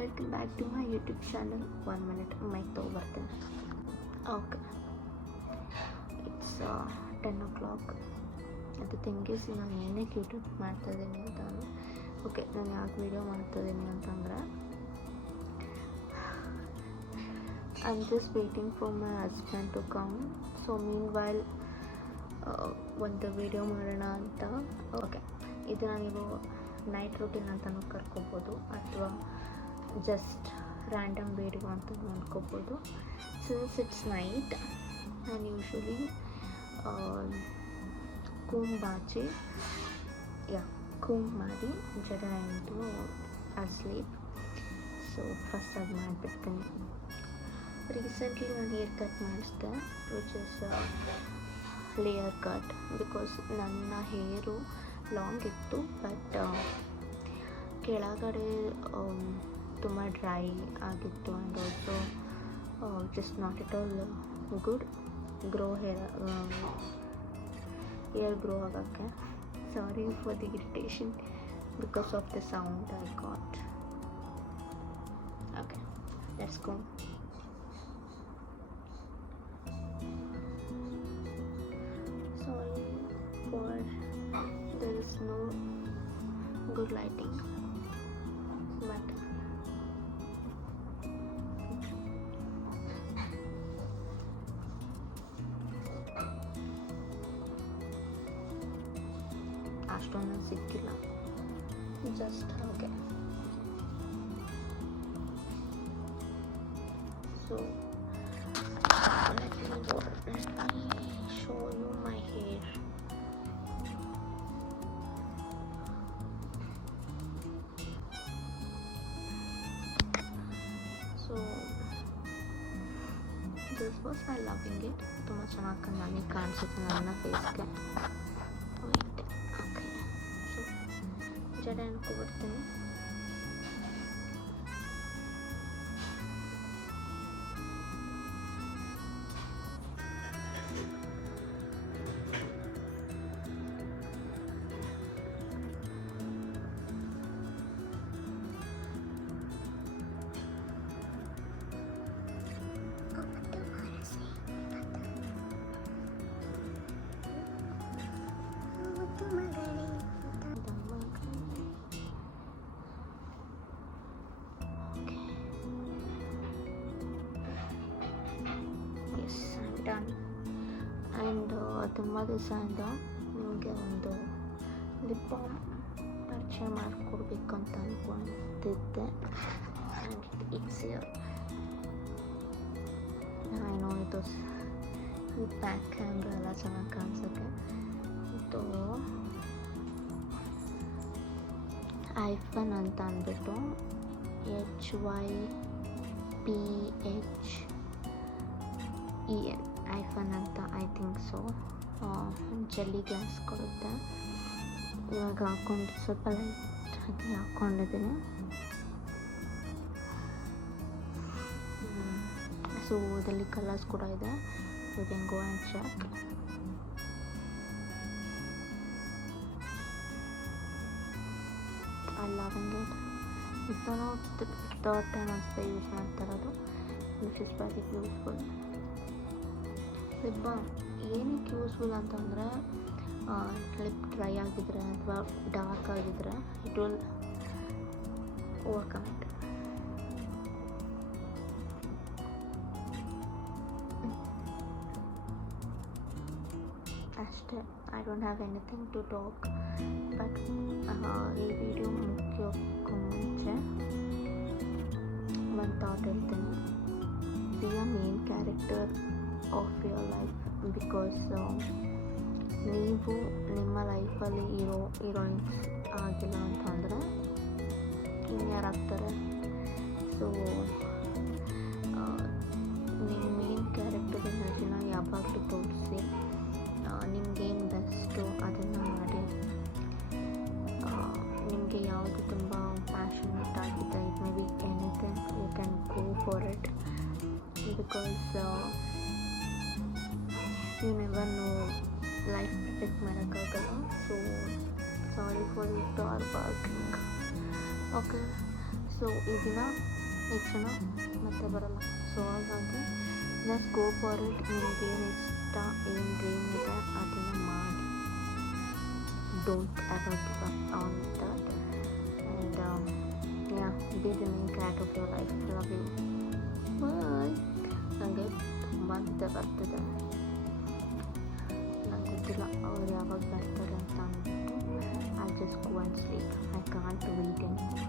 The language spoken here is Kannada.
Welcome back to my YouTube channel. 1 minute mic ತೊಗೊಬರ್ತೇನೆ. Okay, it's 10 o'clock. ಅದು ಥಿಂಗೀಸ್ ನಾನು ಏನಕ್ಕೆ ಯೂಟ್ಯೂಬ್ ಮಾಡ್ತಾಯಿದ್ದೀನಿ ಅಂತಂದರೆ, ಓಕೆ ನಾನು ಯಾಕೆ ವೀಡಿಯೋ ಮಾಡ್ತಾಯಿದ್ದೀನಿ ಅಂತಂದರೆ, I am just waiting for my husband to come. So meanwhile ಒಂದು ವೀಡಿಯೋ ಮಾಡೋಣ ಅಂತ. ಓಕೆ, ಇದನ್ನು ನೀವು ನೈಟ್ ರೂಟೀನ್ ಅಂತಲೂ ಕರ್ಕೋಬೋದು ಅಥವಾ ಜಸ್ಟ್ ರ್ಯಾಂಡಮ್ ವೀಡಿಯೋ ಅಂತ ನೋಡ್ಕೋಬೋದು. Since it's night and usually comb ಬಾಚಿ ಕೂಮ್ ಮಾಡಿ ಜಡ ಇಂಟು ಸ್ಲೀಪ್. ಸೊ ಫಸ್ಟ್ ಅದು ಮಾಡಿಬಿಡ್ತೀನಿ. ರೀಸೆಂಟ್ಲಿ ನಾನು ಹೇರ್ ಕಟ್ ಮಾಡಿಸಿದೆ, which is layer cut. Because ನನ್ನ ಹೇರು ಲಾಂಗ್ ಇತ್ತು, ಬಟ್ ಕೆಳಗಡೆ ತುಂಬ ಡ್ರೈ ಆಗಿತ್ತು and also just not it all good grow hair grow ಆಗೋಕ್ಕೆ. Sorry for the irritation because of the sound I got. Okay, let's go. Sorry for there is no good lighting, but ಅಷ್ಟೊಂದು ಸಿಕ್ಕಿಲ್ಲ, ಜಸ್ಟ್ ಹಾಗೆ. So let me show you my hair. So this was I loving it. ತುಂಬ ಚೆನ್ನಾಗಿ ನನಗೆ ಕಾಣಿಸುತ್ತೆ ನನ್ನ ಫೇಸ್ಗೆ. ಓಕೆ, ಸೊ ಜಡ ಅನ್ಕೊಬಿಡ್ತೀನಿ. ಡನ್. ಆ್ಯಂಡ್ ತುಂಬ ದಿವಸದಿಂದ ನಿಮಗೆ ಒಂದು ಲಿಪ್ ಬಾಮ್ ಪರಿಚಯ ಮಾಡಿಕೊಡ್ಬೇಕು ಅಂತ ಅಂದ್ಕೊಂಡಿದ್ದೆ. And it's here. I know ಇದು ಈ ಬ್ಯಾಕ್ ಕ್ಯಾಮ್ರಾ ಎಲ್ಲ ಚೆನ್ನಾಗಿ ಕಾಣಿಸೋಕ್ಕೆ. ಇದು ಐಫನ್ ಅಂತ ಅಂದ್ಬಿಟ್ಟು HYPHEN ಐಫನ್ ಅಂತ, I think so. Jelly glass ಕೊಡುತ್ತೆ. ಇವಾಗ ಹಾಕೊಂಡು ಸ್ವಲ್ಪ ಲೈಟಾಗಿ ಹಾಕ್ಕೊಂಡಿದ್ದೀನಿ. ಸೊ ಇದರಲ್ಲಿ ಕಲರ್ಸ್ ಕೂಡ ಇದೆ. You can go and check. I loving it. ಇದನ್ನು ಥರ್ಡ್ ಟೈಮ್ ಅಷ್ಟೇ ಯೂಸ್ ಮಾಡ್ತಾ ಇರೋದು. This is very useful. Lip balm ಏನಕ್ಕೆ ಯೂಸ್ಫುಲ್ ಅಂತಂದರೆ, ಲಿಪ್ ಡ್ರೈ ಆಗಿದ್ರೆ ಅಥವಾ ಡಾರ್ಕ್ ಆಗಿದ್ರೆ ಇಟ್ ವಿಲ್ ಓವರ್ಕಮ್ ಇಟ್. ಅಷ್ಟೇ. I don't have anything to talk. But ಈ ವಿಡಿಯೋ ಮುಗಿಯೋಕ್ಕೂ ಮುಂಚೆ ಒಂದು ಥಾಟ್ ಹೇಳ್ತೀನಿ. Be a main character of your life. Because ನೀವು ನಿಮ್ಮ ಲೈಫಲ್ಲಿ ಹೀರೋಯಿನ್ಸ್ ಆಗಿಲ್ಲ ಅಂತಂದರೆ ಇನ್ಯಾರಾಗ್ತಾರೆ? ಸೊ ನಿಮ್ಮ ಮೇನ್ ಕ್ಯಾರೆಕ್ಟರ್ ಎನರ್ಜಿನ ಯಾವಾಗಲೂ ತೋರಿಸಿ, ನಿಮಗೇನು ಬೆಸ್ಟು ಅದನ್ನು ಮಾಡಿ. ನಿಮಗೆ ಯಾವುದು ತುಂಬ ಪ್ಯಾಷನೇಟ್ ಆಗಿದೆ, it may be anything, you can go for it. Because you never know, life predict ಮಾಡೋಕ್ಕಾಗಲ್ಲ. So sorry for the dog barking. Okay, so ಈ ದಿನ ಈ ಕ್ಷಣ ಮತ್ತೆ ಬರಲ್ಲ. ಸೊ ಹಾಗಾಗಿ ಜಸ್ಟ್ ಗೋ ಫಾರ್ ಇಟ್. ನಿಮಗೆ ಏನು ಇಷ್ಟ, ಏನು ಡ್ರೀಮ್ ಇದೆ ಅದನ್ನು ಮಾಡಿ. Don't ever give up on that and be the main character of your life. Love you. Bye. ನನಗೆ ತುಂಬ ನಿದ್ದೆ ಬರ್ತಿದೆ. ನಂಗೆ ಗೊತ್ತಿಲ್ಲ ಅವ್ರು ಯಾವಾಗ ಬರ್ತಾರೆ ಅಂತ ಅಂದ್ಬಿಟ್ಟು I just go and sleep. I can't wait any